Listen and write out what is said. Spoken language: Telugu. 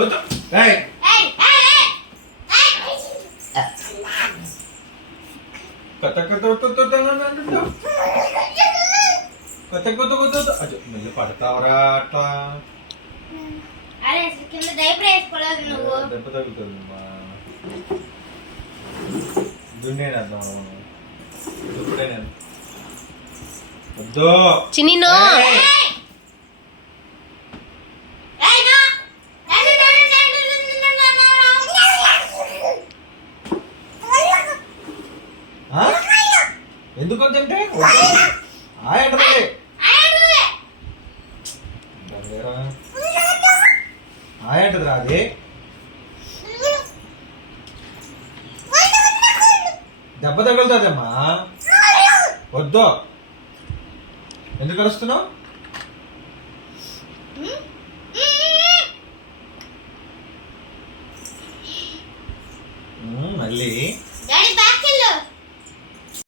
వద్దు. ఏయ్. కొత్త కొత్త కొత్త కొత్త కొత్త కొత్త అచ్చా మళ్ళీ పడతావరా అట్లా దెబ్బ తగ్గుతుంది దున్నేను అర్థం ఇప్పుడే నేను వద్దు చిన్నో ఎందుకు వద్దంటే ఆయంటది రాది దెబ్బ తగులుతుందమ్మా వద్దు ఎందుకు వస్తున్నావు మళ్ళీ